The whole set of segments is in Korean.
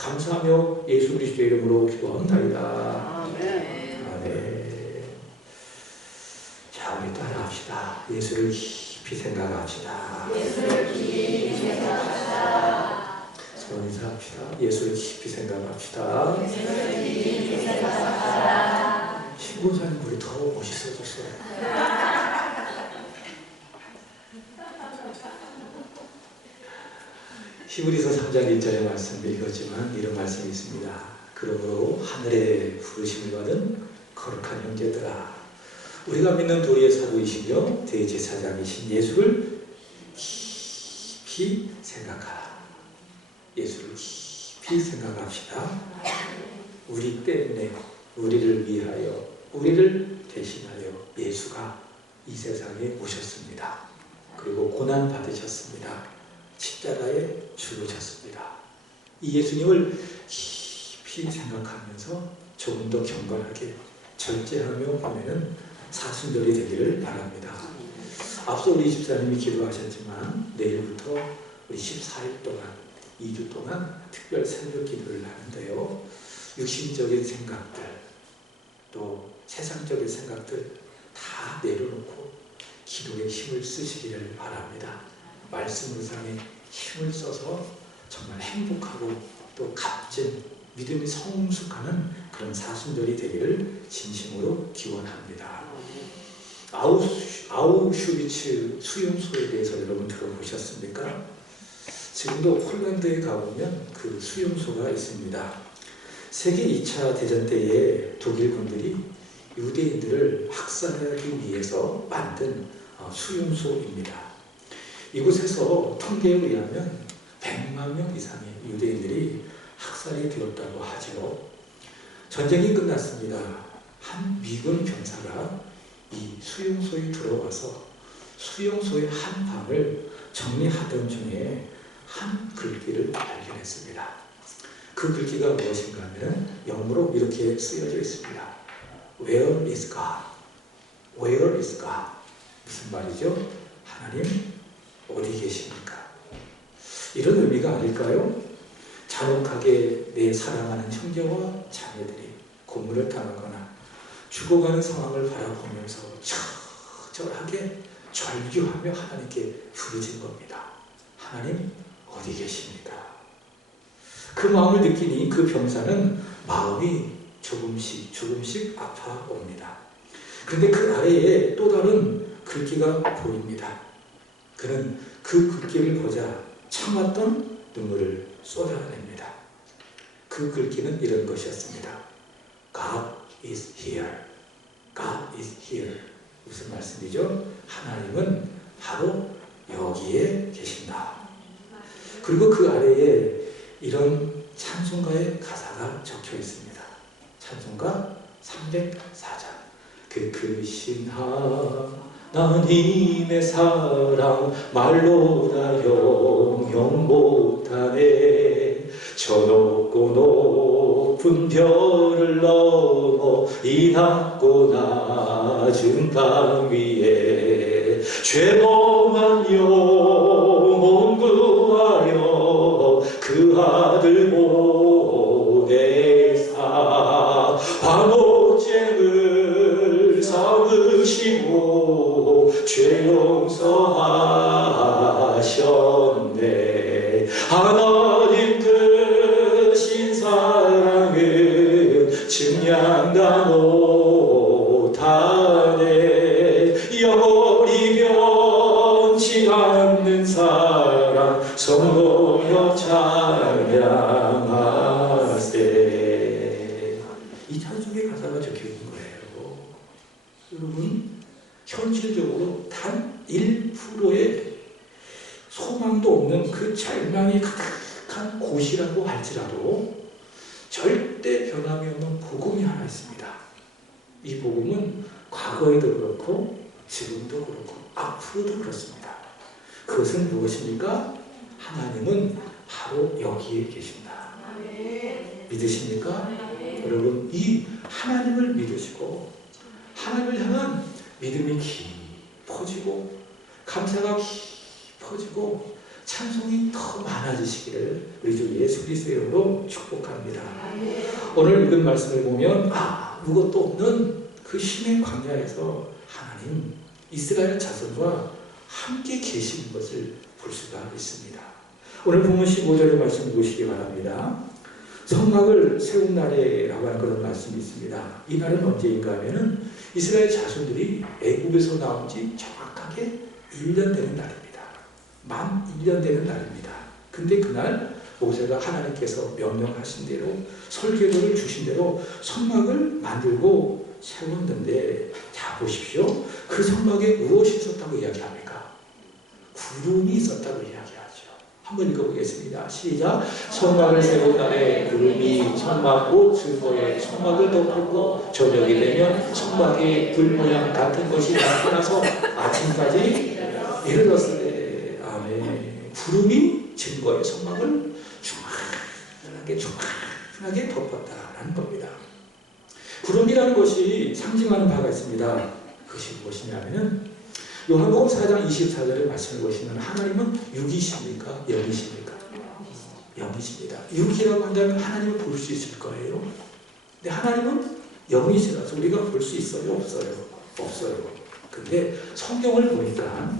감사하며 예수 그리스도의 이름으로 기도합니다. 아멘. 아멘. 자, 우리 따라합시다. 예수를 깊이 생각합시다. 예수를 깊이 생각합시다. 서로 인사합시다. 예수를 깊이 생각합시다. 예수를 깊이 생각합시다. 신고자님 우리 더 멋있어졌어요. 히브리서 3장 1절의 말씀을 읽었지만 이런 말씀이 있습니다. 그러므로 하늘에 부르심을 받은 거룩한 형제들아, 우리가 믿는 도리의 사도이시며 대제사장이신 예수를 깊이 생각하라. 예수를 깊이 생각합시다. 우리 때문에, 우리를 위하여, 우리를 대신하여 예수가 이 세상에 오셨습니다. 그리고 고난 받으셨습니다. 십자가에 죽으셨습니다. 이 예수님을 깊이 생각하면서 조금 더 경건하게 절제하며 보내는 사순절이 되기를 바랍니다. 앞서 우리 집사님이 기도하셨지만 내일부터 우리 14일 동안 2주 동안 특별 새벽 기도를 하는데요. 육신적인 생각들 또 세상적인 생각들 다 내려놓고 기도에 힘을 쓰시기를 바랍니다. 말씀으로상에 힘을 써서 정말 행복하고 또 값진 믿음이 성숙하는 그런 사순절이 되기를 진심으로 기원합니다. 아우슈비츠 수용소에 대해서 여러분 들어보셨습니까? 지금도 폴란드에 가보면 그 수용소가 있습니다. 세계 2차 대전 때에 독일 군들이 유대인들을 학살하기 위해서 만든 수용소입니다. 이곳에서 통계에 의하면 100만 명 이상의 유대인들이 학살이 되었다고 하죠. 전쟁이 끝났습니다. 한 미군 병사가 이 수용소에 들어와서 수용소의 한 방을 정리하던 중에 한 글귀를 발견했습니다. 그 글귀가 무엇인가 하면 영어로 이렇게 쓰여져 있습니다. Where is God? Where is God? 무슨 말이죠? 하나님 어디 계십니까? 이런 의미가 아닐까요? 잔혹하게 내 사랑하는 형제와 자매들이 고문을 당하거나 죽어가는 상황을 바라보면서 처절하게 절규하며 하나님께 부르짖은 겁니다. 하나님 어디 계십니까? 그 마음을 느끼니 그 병사는 마음이 조금씩 아파옵니다. 그런데 그 아래에 또 다른 글귀가 보입니다. 그는 그 글귀를 보자 참았던 눈물을 쏟아냅니다. 그 글귀는 이런 것이었습니다. God is here. God is here. 무슨 말씀이죠? 하나님은 바로 여기에 계신다. 그리고 그 아래에 이런 찬송가의 가사가 적혀 있습니다. 찬송가 304장. 그 크신 하나님의 사랑 말로 다 형용 못하네. 저 높고 높은 별을 넘어 이 낮고 낮은 땅 위에 죄범한 영혼 구하여 그 아들 보내사 화목제를 삼으시고 죄 용서하셨네. 하나님 크신 사랑은 증량다 못하네. 영원히 변치 않는 사랑 성도여 찬양하세. 이 찬송의 가사가 적혀 있는 거예요. 여러분, 현실적으로 단 1%의 소망도 없는 그 절망이 가득한 곳이라고 할지라도 절대 변함이 없는 복음이 하나 있습니다. 이 복음은 과거에도 그렇고 지금도 그렇고 앞으로도 그렇습니다. 그것은 무엇입니까? 하나님은 바로 여기에 계신다. 믿으십니까? 여러분, 이 하나님을 믿으시고 하나님을 향한 믿음이 깊어지고 감사가 깊어지고 찬송이 더 많아지시기를 우리 주 예수 그리스도의 이름으로 축복합니다. 오늘 읽은 말씀을 보면 아무것도 없는 그 신의 광야에서 하나님 이스라엘 자손과 함께 계시는 것을 볼 수가 있습니다. 오늘 본문 15절의 말씀 보시기 바랍니다. 성막을 세운 날에라고 하는 그런 말씀이 있습니다. 이 날은 언제인가 하면은 이스라엘 자손들이 애굽에서 나온 지 정확하게 1년 되는 날입니다. 만 1년 되는 날입니다. 근데 그날 모세가 하나님께서 명령하신 대로 설계도를 주신 대로 성막을 만들고 세웠는데 자 보십시오. 그 성막에 무엇이 있었다고 이야기합니까? 구름이 있었다고 이야기하죠. 한번 읽어보겠습니다. 시작. 성막을 세운 날에 구름이 성막 곧 증거에 성막을 덮고 저녁이 되면 성막에 불 모양 같은 것이 나타나서 아침까지 이르렀으되 아멘. 구름이 증거의 성막을 충만하게 덮었다라는 겁니다. 구름이라는 것이 상징하는 바가 있습니다. 그것이 무엇이냐면 요한복음 4장 24절의 말씀을 보시면 하나님은 육이십니까? 영이십니까? 영이십니다. 육이라고 한다면 하나님을 볼 수 있을 거예요. 근데 하나님은 영이시라서 우리가 볼 수 있어요? 없어요? 없어요. 근데 성경을 보니까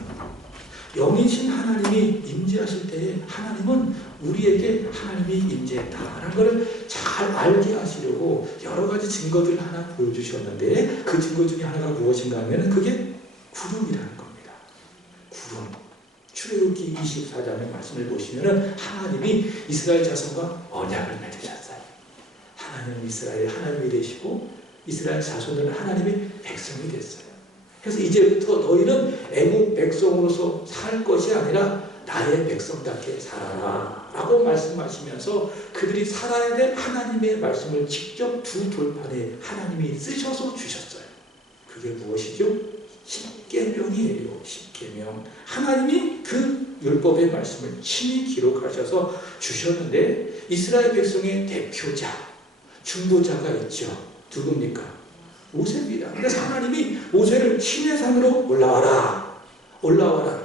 영이신 하나님이 임재하실 때에 하나님은 우리에게 하나님이 임재했다라는 것을 잘 알게 하시려고 여러 가지 증거들을 하나 보여주셨는데 그 증거 중에 하나가 무엇인가 하면 그게 구름이라는 겁니다. 구름. 출애굽기 24장의 말씀을 보시면 하나님이 이스라엘 자손과 언약을 맺으셨어요. 하나님은 이스라엘 하나님이 되시고 이스라엘 자손들은 하나님의 백성이 됐어요. 그래서 이제부터 너희는 애국 백성으로서 살 것이 아니라 나의 백성답게 살아라 라고 말씀하시면서 그들이 살아야 될 하나님의 말씀을 직접 두 돌판에 하나님이 쓰셔서 주셨어요. 그게 무엇이죠? 십계명이에요. 십계명. 하나님이 그 율법의 말씀을 친히 기록하셔서 주셨는데 이스라엘 백성의 대표자, 중보자가 있죠. 누굽니까? 모세입니다. 그래서 하나님이 모세를 시내산으로 올라와라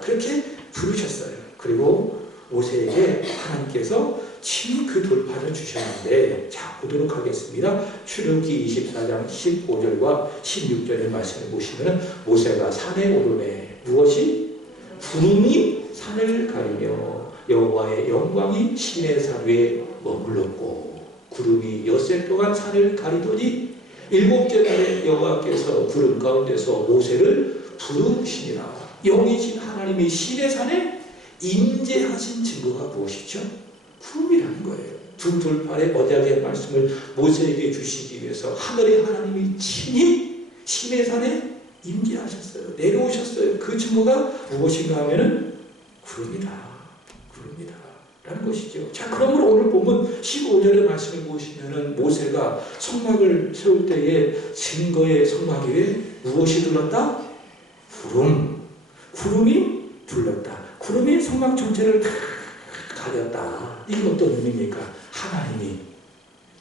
그렇게 부르셨어요. 그리고 모세에게 하나님께서 친히 그 돌판을 주셨는데 자 보도록 하겠습니다. 출애굽기 24장 15절과 16절의 말씀을 보시면 모세가 산에 오르매 무엇이? 구름이 산을 가리며 여호와의 영광이 시내산 위에 머물렀고 구름이 엿새 동안 산을 가리더니 7째 날에 여호와께서 구름 가운데서 모세를 부르시니라. 영이신 하나님이 시내산에 임재하신 증거가 무엇이죠? 구름이라는 거예요. 두 돌판의 언약의 말씀을 모세에게 주시기 위해서 하늘의 하나님이 친히 시내산에 임재하셨어요. 내려오셨어요. 그 증거가 무엇인가 하면은 구름이다. 라는 것이죠. 자, 그러므로 오늘 보면 15절의 말씀을 보시면은 모세가 성막을 세울 때에 증거의 성막 위에 무엇이 둘렀다? 구름이 둘렀다. 구름이 성막 전체를 다 가렸다. 이게 어떤 의미입니까? 하나님이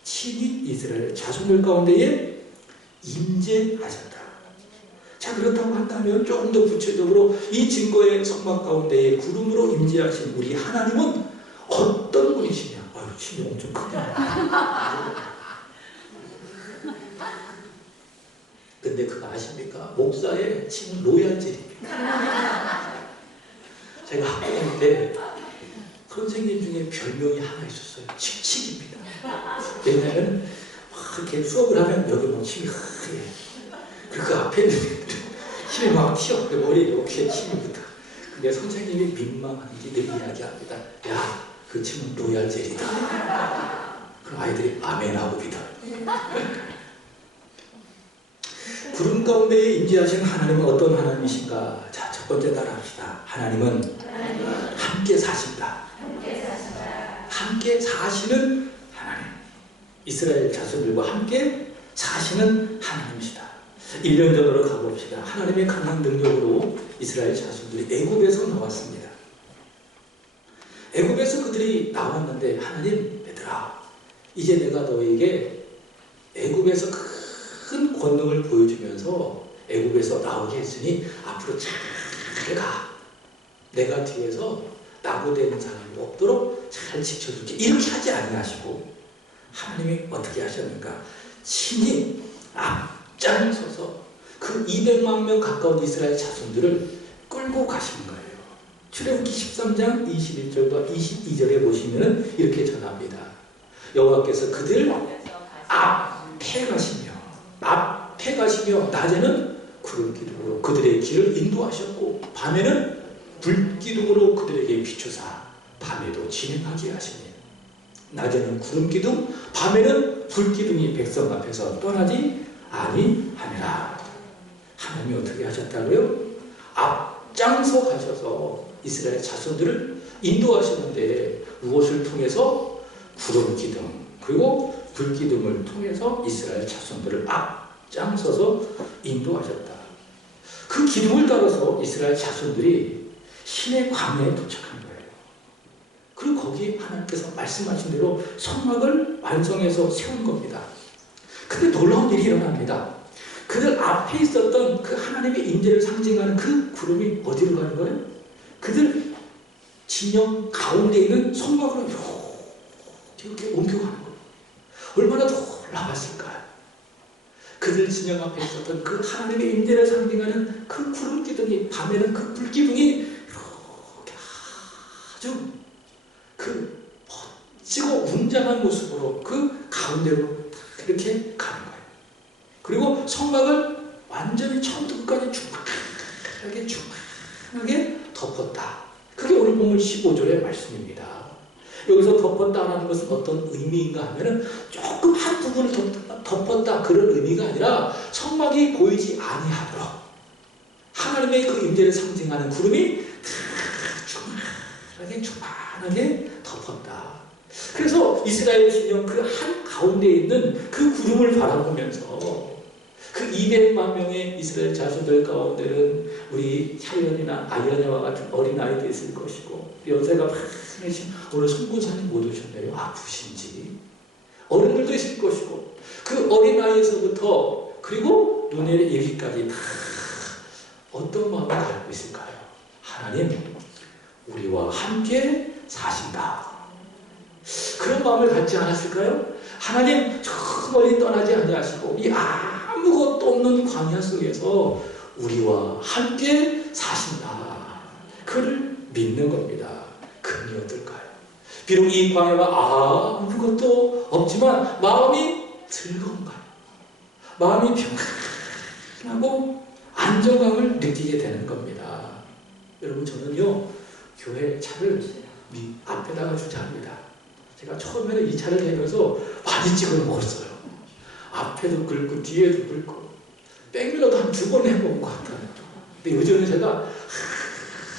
친히 이스라엘 자손들 가운데에 임재하셨다. 자, 그렇다고 한다면 조금 더 구체적으로 이 증거의 성막 가운데에 구름으로 임재하신 우리 하나님은 어떤 분이시냐? 아유, 침이 엄청 크게. 근데 그거 아십니까? 목사의 침은 로얄젤입니다. 제가 학교 다닐 때 선생님 중에 별명이 하나 있었어요. 칙칙입니다. 왜냐하면 막 이렇게 수업을 하면 여기 막 침이 흐게. 그 앞에 있는 침이 막 튀어. 머리에 이렇게 침이 붙어. 근데 선생님이 민망한지 늘 이야기합니다. 야, 그 침은 로얄젤이다. 그럼 아이들이 아멘하고 믿어요. 구름 가운데에 임재하신 하나님은 어떤 하나님이신가? 자, 첫 번째 따라합시다. 하나님은 함께 사신다. 함께 사시는 하나님. 이스라엘 자손들과 함께 사시는 하나님이시다. 1년 전으로 가봅시다. 하나님의 강한 능력으로 이스라엘 자손들이 애굽에서 나왔습니다. 애굽에서 그들이 나왔는데 하나님 얘들아 이제 내가 너에게 애굽에서 큰 권능을 보여주면서 애굽에서 나오게 했으니 앞으로 잘 가. 내가 뒤에서 낙오되는 사람이 없도록 잘 지켜줄게. 이렇게 하지 아니하시고 하나님이 어떻게 하셨는가? 친히 앞장서서 그 200만 명 가까운 이스라엘 자손들을 끌고 가시는 거예요. 출애굽기 13장 21절과 22절에 보시면 이렇게 전합니다. 여호와께서 그들 앞에 가시며 낮에는 구름 기둥으로 그들의 길을 인도하셨고 밤에는 불 기둥으로 그들에게 비추사 밤에도 진행하게 하시니 낮에는 구름 기둥 밤에는 불 기둥이 백성 앞에서 떠나지 아니하니라. 하나님이 어떻게 하셨다고요? 앞장서 가셔서 이스라엘 자손들을 인도하셨는데 무엇을 통해서? 구름 기둥 그리고 불 기둥을 통해서 이스라엘 자손들을 앞장서서 인도하셨다. 그 기둥을 따라서 이스라엘 자손들이 신의 광야에 도착한 거예요. 그리고 거기 하나님께서 말씀하신 대로 성막을 완성해서 세운 겁니다. 근데 놀라운 일이 일어납니다. 그들 앞에 있었던 그 하나님의 임재를 상징하는 그 구름이 어디로 가는 거예요? 그들 진영 가운데 있는 성막으로 이렇게 옮겨가는 거예요. 얼마나 놀라웠을까요? 그들 진영 앞에 있었던 그 하나님의 임재를 상징하는 그 구름 기둥이 밤에는 그 불 기둥이 이렇게 아주 그 멋지고 웅장한 모습으로 그 가운데로 이렇게 가는 거예요. 그리고 성막을 완전히 처음부터 끝까지 충만하게 덮었다. 그게 오늘 본문 15절의 말씀입니다. 여기서 덮었다라는 것은 어떤 의미인가 하면은 조금 한 부분을 덮었다 그런 의미가 아니라 성막이 보이지 아니하도록 하나님의 그 임재를 상징하는 구름이 충만하게 덮었다. 그래서 이스라엘 진영 그 한 가운데 있는 그 구름을 바라보면서 그 200만 명의 이스라엘 자손들 가운데는 우리 차연이나 아연이와 같은 어린아이도 있을 것이고 연세가 많으신 오늘 선교사님 못 오셨네요. 아프신지 어른들도 있을 것이고 그 어린아이에서부터 그리고 노년에 이르기까지 다 어떤 마음을 갖고 있을까요? 하나님 우리와 함께 사신다. 그런 마음을 갖지 않았을까요? 하나님 저 멀리 떠나지 아니하시고 이 아무것도 없는 광야 속에서 우리와 함께 사신다. 그를 믿는 겁니다. 그게 어떨까요? 비록 이 광야가 아무것도 없지만 마음이 즐거운가요? 마음이 평안하고 안정감을 느끼게 되는 겁니다. 여러분 저는요 교회 차를 앞에다가 주차합니다. 제가 처음에는 이 차를 대면서 많이 찍어 먹었어요. 앞에도 긁고 뒤에도 긁고 백밀러도 한 2번 해본 것 같아요. 근데 요즘은 제가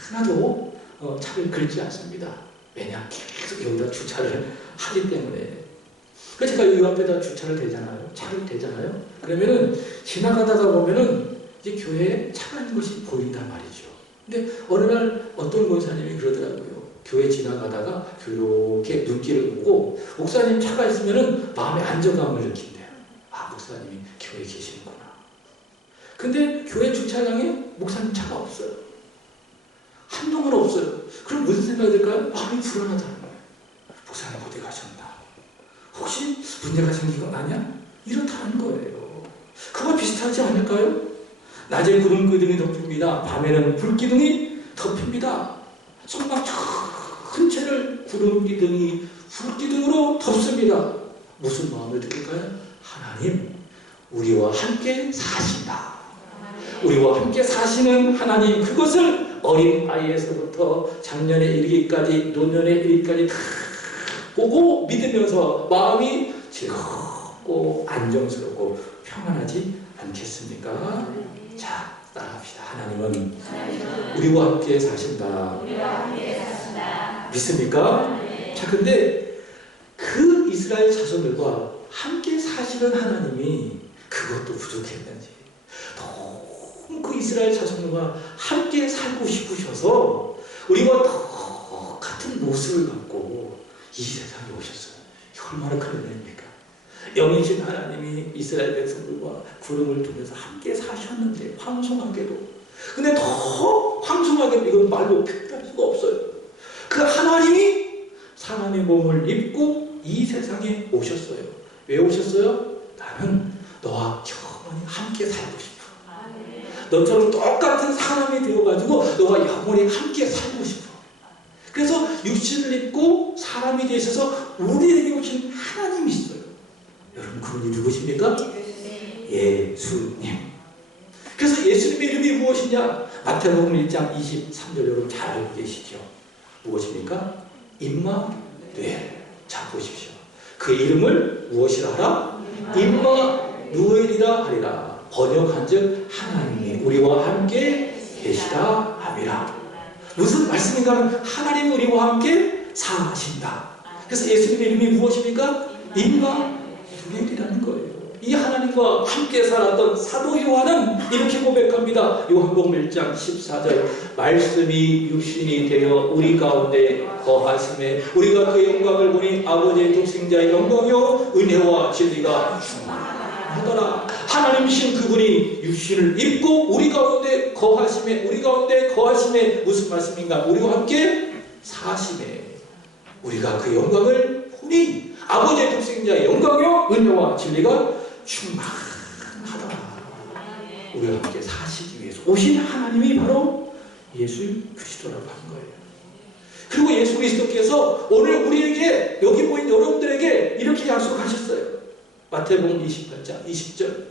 하나도 차를 긁지 않습니다. 왜냐? 계속 여기다 주차를 하기 때문에. 그래서 제가 이 앞에다 주차를 대잖아요. 차를 대잖아요. 그러면은 지나가다가 보면은 이제 교회에 차가 있는 것이 보인단 말이죠. 근데 어느 날 어떤 권사님이 그러더라고요. 교회 지나가다가 이렇게 눈길을 보고 목사님 차가 있으면은 마음의 안정감을 느낀대요. 목사님이 교회에 계시는구나. 근데 교회 주차장에 목사님 차가 없어요. 한동안 없어요. 그럼 무슨 생각이 들까요? 마음이 불안하다는 거예요. 목사님 어디 가셨나? 혹시 문제가 생긴 건 아니야? 이렇다는 거예요. 그거 비슷하지 않을까요? 낮에 구름 기둥이 덮입니다. 밤에는 불 기둥이 덮입니다. 성막 큰 채를 구름 기둥이 불 기둥으로 덮습니다. 무슨 마음을 들을까요? 하나님, 우리와 함께 사신다. 우리와 함께 사시는 하나님, 그것을 어린 아이에서부터 작년에 이르기까지, 노년에 이르기까지 다 보고 믿으면서 마음이 즐겁고 안정스럽고 평안하지 않겠습니까? 자, 따라합시다. 하나님은 우리와 함께 사신다. 믿습니까? 자, 근데 그 이스라엘 자손들과 함께 사시는 하나님이 그것도 부족했는지 너무 그 이스라엘 자손들과 함께 살고 싶으셔서 우리와 똑같은 모습을 갖고 이 세상에 오셨어요. 얼마나 큰 은혜입니까? 영이신 하나님이 이스라엘 백성들과 구름을 통해서 함께 사셨는데 황송하게도 근데 더 황송하게도 이건 말로 표현할 수가 없어요. 그 그 하나님이 사람의 몸을 입고 이 세상에 오셨어요. 왜 오셨어요? 나는 너와 영원히 함께 살고 싶어. 너처럼 똑같은 사람이 되어가지고 너와 영원히 함께 살고 싶어. 그래서 육신을 입고 사람이 되셔서 우리에게 오신 하나님이 있어요. 여러분, 그분이 누구십니까? 예수님. 그래서 예수님의 이름이 무엇이냐? 마태복음 1장 23절 여러분 잘 알고 계시죠? 무엇입니까? 임마누엘. 자, 보십시오. 그 이름을 무엇이라 하라? 임마누엘이라 하리라. 번역한즉 하나님이 우리와 함께 계시다 함이라. 무슨 말씀인가 하면 하나님 우리와 함께 사신다. 그래서 예수님의 이름이 무엇입니까? 임마누엘이라는 거예요. 이 하나님과 함께 살았던 사도 요한은 이렇게 고백합니다. 요한복음 1장 14절 말씀이 육신이 되어 우리 가운데 거하심에 우리가 그 영광을 보니 아버지의 독생자의 영광이요 은혜와 진리가 충만하더라. 하나님이신 그분이 육신을 입고 우리 가운데 거하심에 무슨 말씀인가? 우리와 함께 사심에 우리가 그 영광을 보니 아버지의 독생자의 영광이요 은혜와 진리가 충만하더라. 우리와 함께 사시기 위해서 오신 하나님이 바로 예수 그리스도라고 하는 거예요. 그리고 예수 그리스도께서 오늘 우리에게 여기 모인 여러분들에게 이렇게 약속하셨어요. 마태복음 28장 20절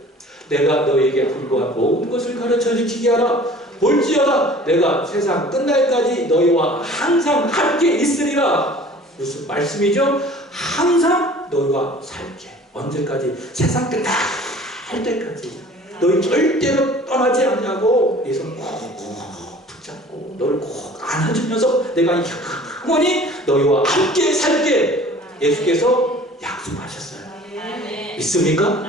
내가 너에게 불과한 모든 것을 가르쳐 지키게 하라. 볼지어다 내가 세상 끝날까지 너희와 항상 함께 있으리라. 무슨 말씀이죠? 항상 너희와 살게. 언제까지? 세상 끝날 때까지. 너희 절대로 떠나지 않냐고 네 손 꼭 붙잡고 너를 꼭 안아주면서 내가 영원히 너희와 함께 살게 예수께서 약속하셨어요. 믿습니까?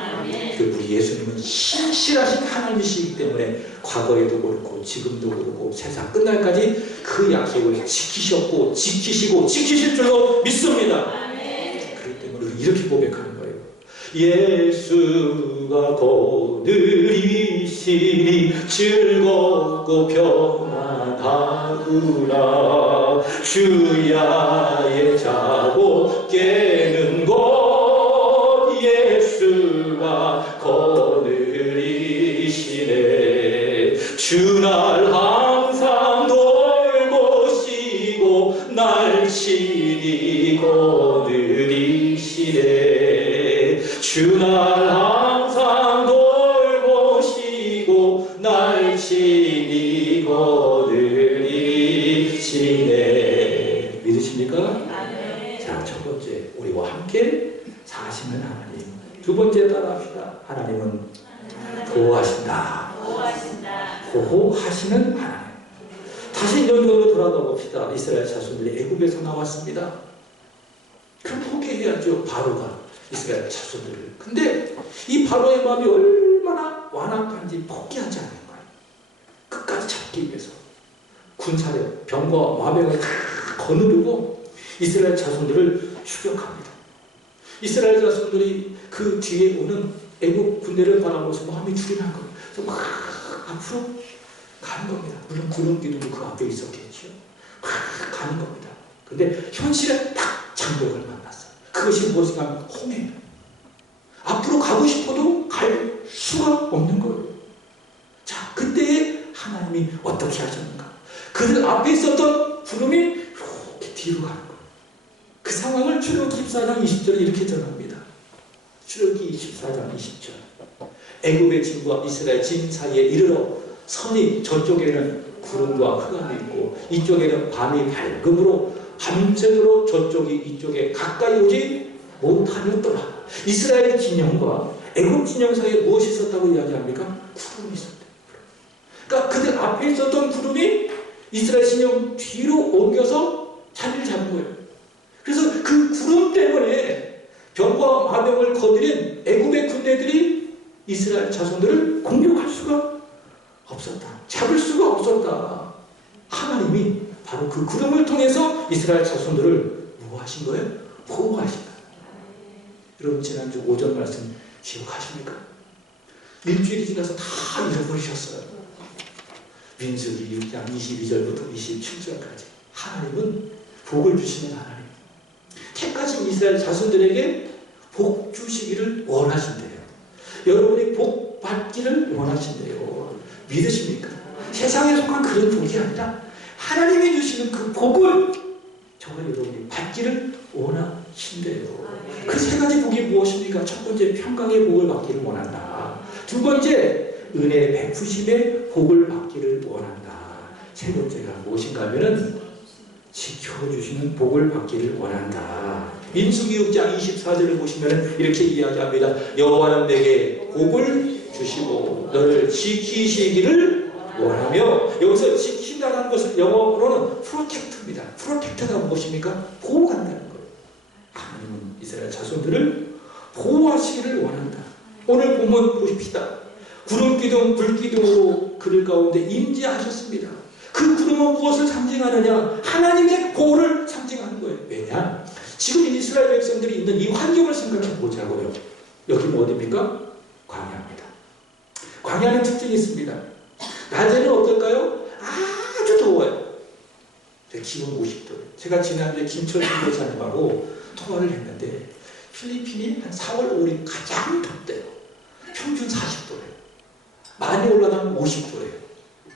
우리 예수님은 신실하신 하나님이시기 때문에 과거에도 그렇고 지금도 그렇고 세상 끝날까지 그 약속을 지키셨고 지키시고 지키실 줄로 믿습니다. 그렇기 때문에 이렇게 고백하는 거예요. 예수가 거느리시니 즐겁고 평안하구나. 주야의 자고 깨는 곳 예수가 거느리시네. 주날 항상 돌보시고 날 친히 거느리시네. 주날 항상 돌보시고 날 친히 거느리시네. 믿으십니까? 자, 첫 번째 우리와 함께 사시는 하나님. 두 번째 따라합시다. 하나님은 보호하신다. 보호하시는 하나님. 다시 연도로 돌아가 봅시다. 이스라엘 자손들이 애굽에서 나왔습니다. 그럼 포기해야죠. 바로가 이스라엘 자손들을. 근데 이 바로의 마음이 얼마나 완악한지 포기하지 않는 거예요. 끝까지 잡기 위해서 군사력, 병과 마병을 다 거느리고 이스라엘 자손들을 추격합니다. 이스라엘 자손들이 그 뒤에 오는 애국 군대를 바라보면서 마음이 두려운 거예요. 그래서 막 앞으로 가는 겁니다. 물론 구름 기둥도 그 앞에 있었겠죠. 막 가는 겁니다. 근데 현실에 딱 장벽을 만났어요. 그것이 무엇인가 하면 홍해예요. 앞으로 가고 싶어도 갈 수가 없는 거예요. 자, 그때에 하나님이 어떻게 하셨는가? 그들 앞에 있었던 구름이 이렇게 뒤로 가는 거예요. 그 상황을 출애굽기 24장 20절에 이렇게 전합니다. 출애굽기 24장 20절 애굽의 진과 이스라엘 진 사이에 이르러 선이 저쪽에는 구름과 흑암이 있고 이쪽에는 밤이 밝음으로 밤새도록 저쪽이 이쪽에 가까이 오지 못하였더라. 이스라엘 진영과 애굽 진영 사이에 무엇이 있었다고 이야기합니까? 구름이 있었대요. 그러니까 그들 앞에 있었던 구름이 이스라엘 진영 뒤로 옮겨서 자리를 잡은 거예요. 그래서 그 구름 때문에 병과 마병을 거느린 애굽의 군대들이 이스라엘 자손들을 공격할 수가 없었다. 잡을 수가 없었다. 하나님이 바로 그 구름을 통해서 이스라엘 자손들을 뭐 하신 거예요? 보호하신 거예요. 여러분 지난주 오전 말씀 기억하십니까? 일주일이 지나서 다 잃어버리셨어요. 민수기 6장 22절부터 27절까지 하나님은 복을 주시는 하나님. 택하신 이스라엘 자손들에게 복 주시기를 원하신대요. 여러분이 복 받기를 원하신대요. 믿으십니까? 세상에 속한 그런 복이 아니라 하나님이 주시는 그 복을 정말 여러분이 받기를 원하신대요. 그 세 가지 복이 무엇입니까? 첫 번째, 평강의 복을 받기를 원한다. 두 번째, 은혜의 베푸심의 복을 받기를 원한다. 세 번째가 무엇인가 하면은 지켜주시는 복을 받기를 원한다. 민수기 6장 24절을 보시면 이렇게 이야기합니다. 여호와는 내게 복을 주시고 너를 지키시기를 원하며, 여기서 지킨다는 것은 영어로는 프로텍트입니다. 프로텍트가 무엇입니까? 보호한다는 거예요. 하나님은 이스라엘 자손들을 보호하시기를 원한다. 오늘 본문 보십시다. 구름 기둥, 불 기둥으로 그들 가운데 임재하셨습니다. 그 구름은 무엇을 상징하느냐? 하나님의 보호를 상징하는 거예요. 왜냐? 지금 이스라엘 백성들이 있는 이 환경을 생각해 보자고요. 여기는 어디입니까? 광야입니다. 광야는 특징이 있습니다. 낮에는 어떨까요? 아주 더워요. 기온 50도. 제가 지난주에 김철수 교사님하고 통화를 했는데 필리핀이 한 4월, 5월이 가장 덥대요. 평균 40도래요. 많이 올라가면 50도래요.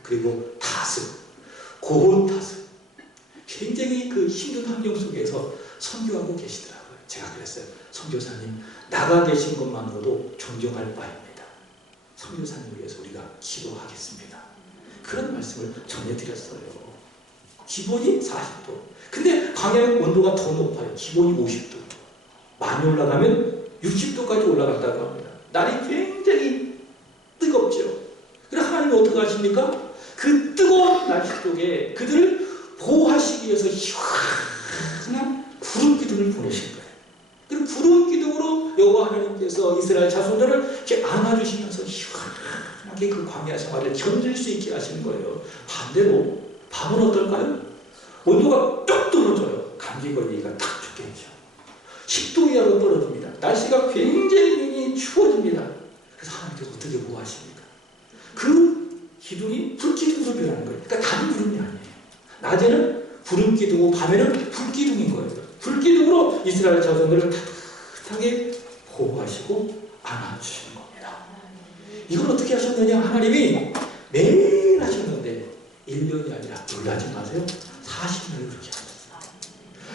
그리고 타습, 고온타습. 굉장히 그 힘든 환경 속에서 선교하고 계시더라고요. 제가 그랬어요. 선교사님, 나가 계신 것만으로도 존경할 바입니다. 선교사님 위해서 우리가 기도하겠습니다. 그런 말씀을 전해드렸어요. 기본이 40도. 근데 광야는 온도가 더 높아요. 기본이 50도. 많이 올라가면 60도까지 올라갔다고 합니다. 날이 굉장히 뜨겁죠. 그래서 하나님이 어떻게 하십니까? 그 뜨거운 날씨 속에 그들을 보호하시기 위해서 시원한 구름 기둥을 보내신 거예요. 그 구름 기둥으로 여호와 하나님께서 이스라엘 자손들을 이렇게 안아주시면서 시원하게 그 광야 생활을 견딜 수 있게 하시는 거예요. 반대로 밤은 어떨까요? 온도가 뚝 떨어져요. 감기 걸리기가 딱 죽겠죠. 10도 이하로 떨어집니다. 날씨가 굉장히 추워집니다. 그래서 하나님께서 어떻게 보호하십니까? 그 기둥이 불기둥으로 변하는 거예요. 그러니까 다른 구름이 아니에요. 낮에는 구름 기둥이고 밤에는 불기둥인 거예요. 불기둥으로 이스라엘 자손들을 따뜻하게 보호하시고 안아주시는 겁니다. 이걸 어떻게 하셨느냐? 하나님이 매일 하셨는데 1년이 아니라 놀라지 마세요. 40년을 그렇게 하셨어요.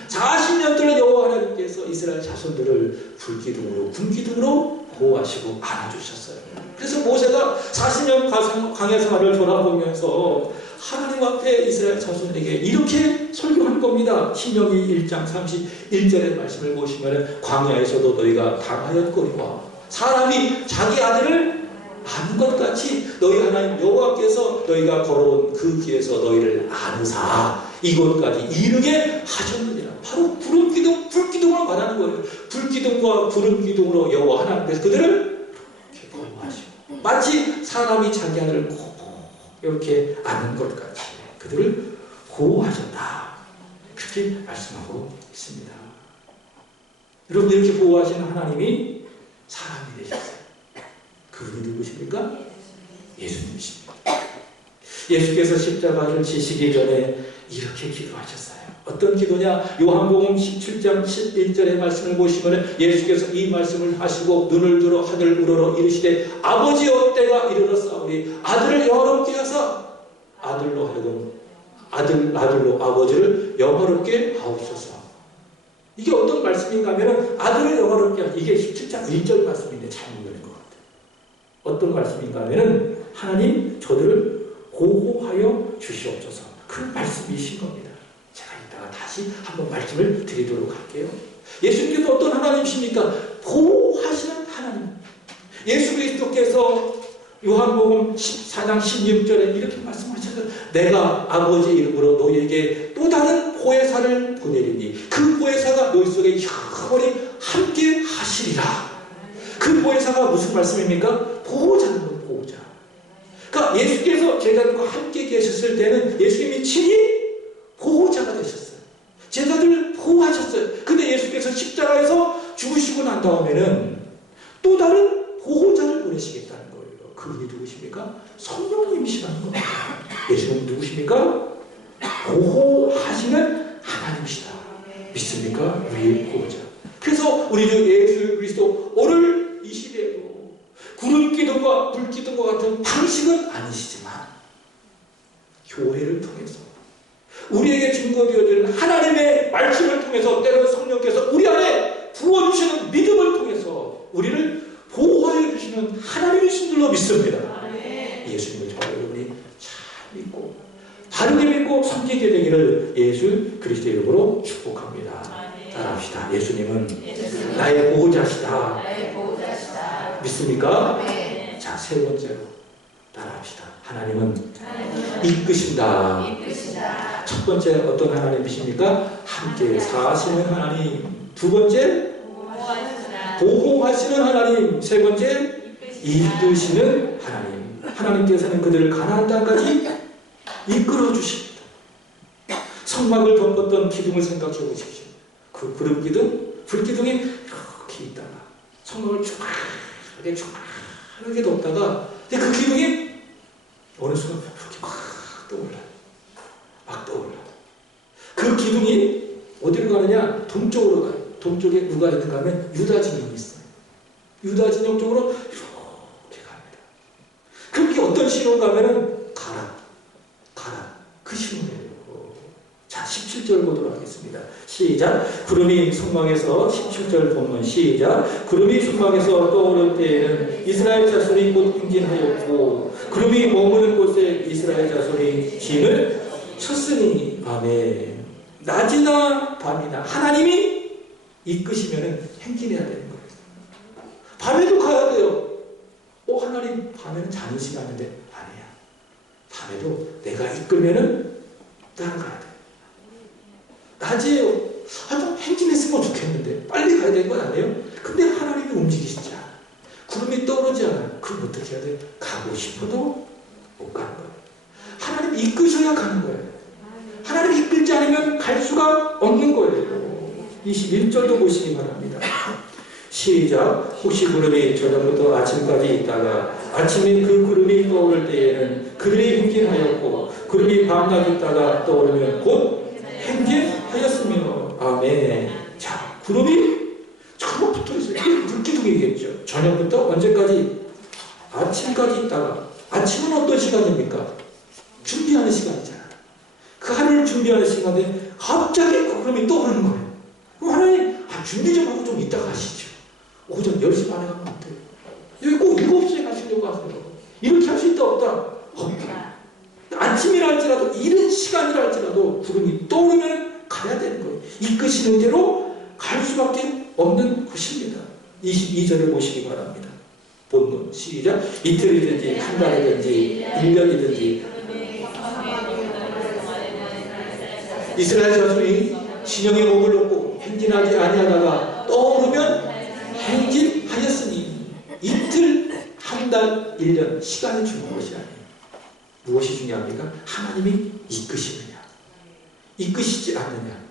40년 동안 여호와 하나님께서 이스라엘 자손들을 불기둥으로 군기둥으로 보호하시고 안아주셨어요. 그래서 모세가 40년 광야 생활을 돌아보면서 하나님 앞에 이스라엘 자손에게 이렇게 설교한 겁니다. 신명기 1장 31절의 말씀을 보시면 광야에서도 너희가 당하였거니와 사람이 자기 아들을 아는 것 같이 너희 하나님 여호와께서 너희가 걸어온 그 길에서 너희를 아느사 이곳까지 이르게 하셨느니라. 바로 구름기둥, 불기둥으로 말하는 거예요. 불기둥과 구름기둥으로 여호와 하나님께서 그들을 이렇게 보호하시고 마치 사람이 자기 아들을 꼭 이렇게 아는 것 같이 그들을 보호하셨다. 그렇게 말씀하고 있습니다. 여러분, 이렇게 보호하시는 하나님이 사람이 되셨어요. 그분이 누구십니까? 예수님이십니다. 예수께서 십자가를 지시기 전에 이렇게 기도하셨어요. 어떤 기도냐? 요한복음 17장 11절의 말씀을 보시면 예수께서 이 말씀을 하시고 눈을 들어 하늘 우러러 이르시되 아버지여 때가 이르렀사오니 아들을 영화롭게 하사 아들로 하여금 아들로 아버지를 영화롭게 하옵소서. 이게 어떤 말씀인가 하면 아들을 영화롭게 하사, 이게 17장 1절 말씀인데 잘못 읽은 것 같아요. 어떤 말씀인가 하면 하나님 저들을 보호하여 주시옵소서. 그 말씀이신 겁니다. 제가 이따가 다시 한번 말씀을 드리도록 할게요. 예수님께서 어떤 하나님이십니까? 보호하시는 하나님. 예수 그리스도께서 요한복음 14장 16절에 이렇게 말씀하셨어요. 내가 아버지 이름으로 너희에게 또 다른 보혜사를 보내리니 그 보혜사가 너희 속에 영원히 함께 하시리라. 그 보혜사가 무슨 말씀입니까? 보호자는 거예요. 보호자. 그러니까 예수께서 제자들과 함께 계셨을 때는 예수님이 친히 보호자가 되셨어요. 제자들을 보호하셨어요. 근데 예수께서 십자가에서 죽으시고 난 다음에는 또 다른 보호자를 보내시겠다는 거예요. 그분이 누구십니까? 성령님이시라는 겁니다. 예수님은 누구십니까? 보호하시는 하나님이시다. 우리 주 예수 그리스도 오늘 이 시대에도 구름 기둥과 불 기둥과 같은 방식은 아니시지만 교회를 통해서 우리에게 증거되어지는 하나님의 말씀을 통해서 때로는 성령께서 우리 안에 부어주시는 믿음을 통해서 우리를 보호하여 주시는 하나님이신 줄로 믿습니다. 예수님을 저와 여러분이 잘 믿고 바르게 믿고 섬기게 되기를 예수 그리스도의 이름으로 축복합니다. 따라합시다. 예수님은 나의 보호자시다. 믿습니까? 자, 세 번째로 따라합시다. 하나님은 이끄신다. 첫 번째 어떤 하나님이십니까? 함께 사시는 하나님. 두 번째 보호하시는 하나님. 세 번째 이끄시는 하나님. 하나님께서는 그들을 가나안 땅까지 이끌어 주십니다. 성막을 덮었던 기둥을 생각해 보십시오. 그 구름 기둥, 불 기둥이 이렇게 있다가 성막을 쫙하게 덮다가 그 기둥이 어느 순간 이렇게 막 떠올라요. 막 떠올라요. 그 기둥이 어디로 가느냐? 동쪽으로 가요. 동쪽에 누가 있는가 하면 유다 진영이 있어요. 유다 진영 쪽으로 이렇게 갑니다. 그게 어떤 신호가 하면은 가라. 그 신호예요. 자, 17절 보도록 하겠습니다. 시작. 구름이 성막에서 17절 본문 시작. 구름이 성막에서 떠오를 때에는 이스라엘 자손이 곧 행진하였고 구름이 머무는 곳에 이스라엘 자손이 진을 쳤으니 아멘. 낮이나 밤이나 하나님이 이끄시면 행진해야 되는 거예요. 밤에도 가야 돼요. 하나님 밤에는 자는 시간인데 아니야. 밤에도 내가 이끌면은 따라가야 돼. 낮에요. 좀 행진했으면 좋겠는데 빨리 가야 되는 건 아니에요? 근데 하나님이 움직이시지 않아. 구름이 떠오르지 않아요. 그럼 어떻게 해야 돼? 가고 싶어도 못 가는 거예요. 하나님 이끄셔야 가는 거예요. 하나님 이끌지 않으면 갈 수가 없는 거예요. 21절도 보시기 바랍니다. 시작. 혹시 구름이 저녁부터 아침까지 있다가 아침에 그 구름이 떠오를 때에는 그들이 행진하였고 구름이 밤낮 있다가 떠오르면 곧 행진하였으며 아멘. 자, 구름이 저녁 붙어있어요. 이게 물기둥이겠죠. 저녁부터 언제까지? 아침까지 있다가 아침은 어떤 시간입니까? 준비하는 시간이잖아요. 그 하루를 준비하는 시간에 갑자기 그 구름이 떠오르는 거예요. 그럼 하나님 준비 좀 하고 좀 이따가 하시죠. 오전 10시 반에 가면 안 돼요. 여기 꼭 7시에 가시려고 하세요. 이렇게 할 수 있다 없다? 없다. 아침이라 할지라도 이른 시간이라 할지라도 구름이 떠오르면 가야 되는 거예요. 이끄시는 대로 갈 수밖에 없는 것입니다. 22절을 보시기 바랍니다. 본문 시작. 이틀이든지 한 달이든지 1년이든지 이스라엘 자손이 진영에 몸을 놓고 행진하지 아니하다가 떠오르면 행진하였으니 이틀, 한 달, 1년 시간이 중요한 것이 아니에요. 무엇이 중요합니까? 하나님이 이끄시느냐 이끄시지 않느냐.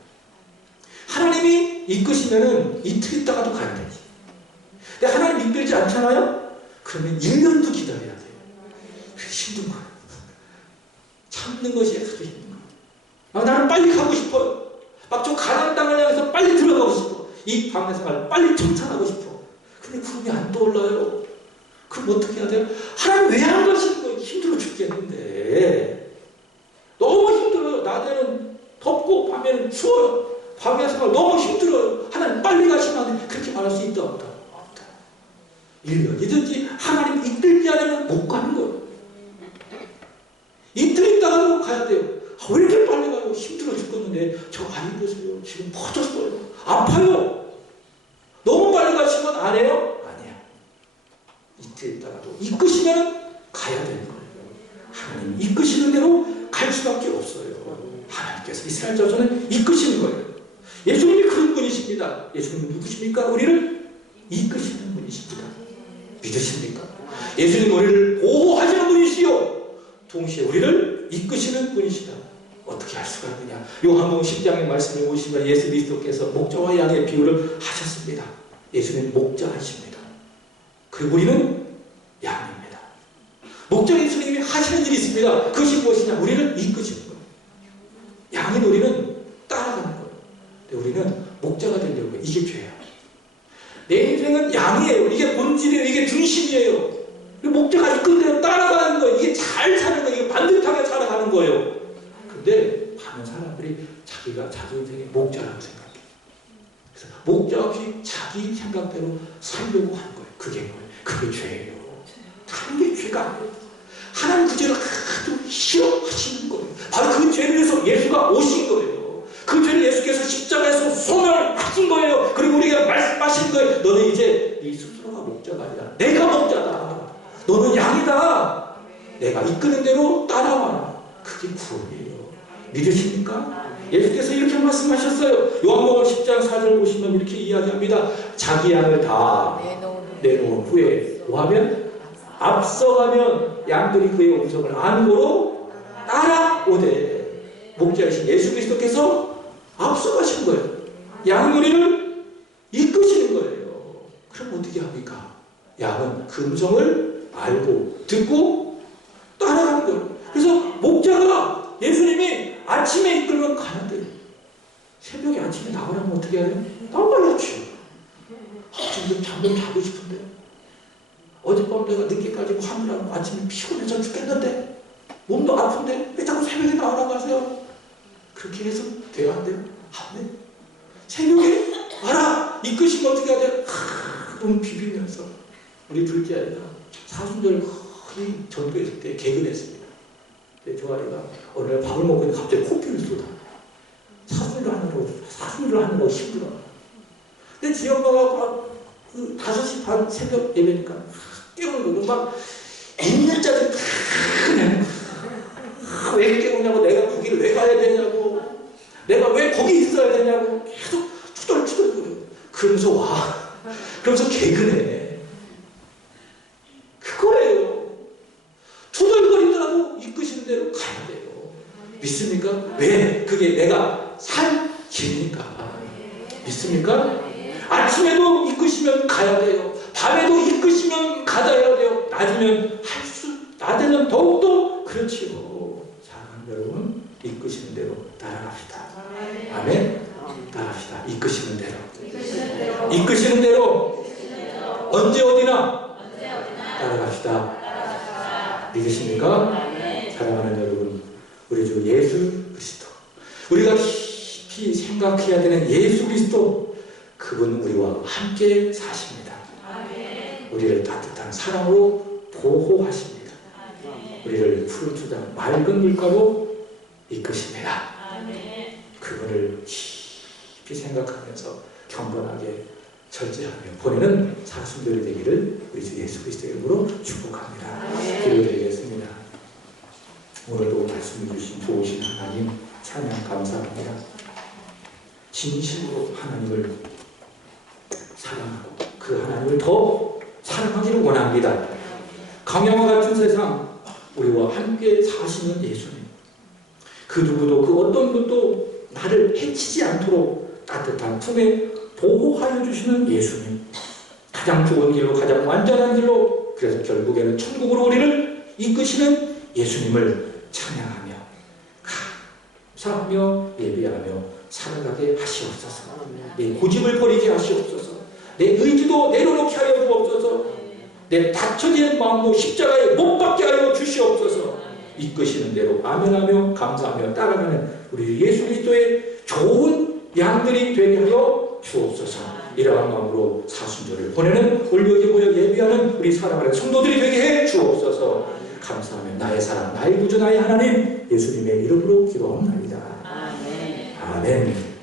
하나님이 이끄시면은 이틀 있다가도 가야 되지. 근데 하나님 이끌지 않잖아요? 그러면 1년도 기다려야 돼요. 힘든 거예요. 참는 것이 아주 힘든 거예요. 나는 빨리 가고 싶어요. 막 좀 가나안 땅을 향해서 빨리 들어가고 싶어. 이 광야 생활 빨리 청산하고 싶어. 근데 구름이 안 떠올라요. 그럼 어떻게 해야 돼요? 하나님 왜 안 가시는 거예요? 힘들어 죽겠는데. 너무 힘들어요. 낮에는 덥고 밤에는 추워요. 광야 생활 너무 힘들어요. 하나님 빨리 가시면 안 돼. 그렇게 말할 수 있다 없다? 없다. 1년이든지 하나님 이끌지 않으면 못 가는 거예요. 이틀 있다가도 가야 돼요. 왜 이렇게 빨리 가요? 힘들어 죽겠는데 저 아이 보세요. 지금 퍼졌어요. 아파요. 너무 빨리 가시면 안 해요? 아니야. 이틀 있다가도 이끄시면 가야 되는 거예요. 하나님 이끄시는 대로 갈 수밖에 없어요. 하나님께서 이스라엘 자손을 이끄시는 거예요. 예수님이 그런 분이십니다. 예수님은 누구십니까? 우리를 이끄시는 분이십니다. 믿으십니까? 예수님 우리를 보호하시는 분이시요 동시에 우리를 이끄시는 분이시다. 어떻게 할 수가 있느냐? 요한복음 10장의 말씀을 보시면 예수 그리스도께서 목자와 양의 비유를 하셨습니다. 예수님 목자이십니다. 그리고 우리는 양입니다. 목자 예수님이 하시는 일이 있습니다. 그것이 무엇이냐? 우리를 이끄시는 거예요. 양인 우리는 따라가는 거예요. 근데 우리는 목자가 되려고 해요. 이게 죄야. 내 인생은 양이에요. 이게 본질이에요. 이게 중심이에요. 목자가 이끈 대로 따라가는 거예요. 이게 잘 사는 거예요. 이게 반듯하게 살아가는 거예요. 근데 많은 사람들이 자기가 자기 인생의 목자라고 생각해요. 그래서 목자 없이 자기 생각대로 살려고 하는 거예요. 그게 뭐예요? 그게 죄예요. 다른 게 죄가 아니에요. 하나님 그 죄를 아주 싫어하시는 거예요. 바로 그 죄를 위해서 예수가 오신 거예요. 그 죄를 예수께서 십자가에서 소멸하신 거예요. 그리고 우리가 말씀하신 거예요. 너는 이제 네 스스로가 목자가 아니라 내가 목자다. 너는 양이다. 내가 이끄는 대로 따라와라. 그게 구원이에요. 믿으십니까? 예수께서 이렇게 말씀하셨어요. 요한복음 10장 4절 보시면 이렇게 이야기합니다. 자기 양을 다 내놓은 후에 뭐하면? 앞서가면 양들이 그의 음성을 아는 거로 따라오되. 목자이신 예수 그리스도께서 앞서가신 거예요. 양무리를 이끄시는 거예요. 그럼 어떻게 합니까? 양은 그 음성을 알고 듣고 따라가는 거예요. 그래서 목자가 예수님이 아침에 이끌면 가야 돼요. 새벽에 아침에 나오라면 어떻게 해야 돼요? 나와야지. 지금 잠좀 자고 싶은데, 어젯밤 내가 늦게까지 화물하고 아침에 피곤해서 죽겠는데, 몸도 아픈데 왜 자꾸 새벽에 나오라고 하세요? 그렇게 해서 돼요? 안 돼요? 안 돼요. 새벽에 와라! 이끄시면 어떻게 해야 돼요? 눈 비비면서. 우리 둘째 아이가 사순절 거의 전도했을 때 개근했습니다. 조아리가 어느 날 밥을 먹고 있는데 갑자기 코피를 쏟아. 사순절 하느라고 힘들어. 근데 지 엄마가 5시 반 새벽 예배니까 깨우는 거고 막 인일자들 그냥 왜 깨우냐고, 내가 거기를 왜 가야 되냐고, 내가 왜 거기 있어야 되냐고 계속 투덜투덜거려요. 그러면서 와. 그러면서 개근해. 그거예요. 투덜거리더라도 이끄시는 대로 가야 돼요. 믿습니까? 왜? 그게 내가 살 길이니까. 믿습니까? 아침에도 이끄시면 가야 돼요. 밤에도 이끄시면 가야 돼요. 낮에는 더욱더 그렇지요. 사랑하는 여러분, 이끄시는 대로 따라갑시다. 아멘? 따라갑시다. 이끄시는 대로. 이끄시는 대로. 언제 어디나 따라갑시다. 믿으십니까? 사랑하는 여러분, 우리 주 예수 그리스도, 우리가 깊이 생각해야 되는 예수 그리스도, 그분 우리와 함께 사십니다. 우리를 따뜻한 사랑으로 보호하십니다. 우리를 푸른 초장 맑은 물가로 이끄십니다. 그분을 깊이 생각하면서 경건하게 절제하며 보내는 사순절이 되기를 우리 주 예수 그리스도의 이름으로 축복합니다. 기도드리겠습니다. 오늘도 말씀해 주신 좋으신 하나님 찬양 감사합니다. 진심으로 하나님을 사랑하고 그 하나님을 더 사랑하기를 원합니다. 강야와 같은 세상, 우리와 함께 사시는 예수님, 그 누구도 그 어떤 분도 나를 해치지 않도록 따뜻한 품에 보호하여 주시는 예수님, 가장 좋은 길로, 가장 완전한 길로, 그래서 결국에는 천국으로 우리를 이끄시는 예수님을 찬양하며 감사하며 예배하며 살아가게 하시옵소서. 내 고집을 버리게 하시옵소서. 내 의지도 내려놓게 하여 주옵소서. 내 닫혀진 마음도 십자가에 못 박게 하여 주시옵소서. 이끄시는 대로 아멘하며 감사하며 따라가는 우리 예수 그리스도의 좋은 양들이 되게 하여 주옵소서. 이러한 마음으로 사순절을 보내는 우리 여기 모여 예배하는 우리 사랑하는 성도들이 되게 해 주옵소서. 감사하며 나의 사랑, 나의 구주, 나의 하나님 예수님의 이름으로 기도합니다. 아멘. 아멘.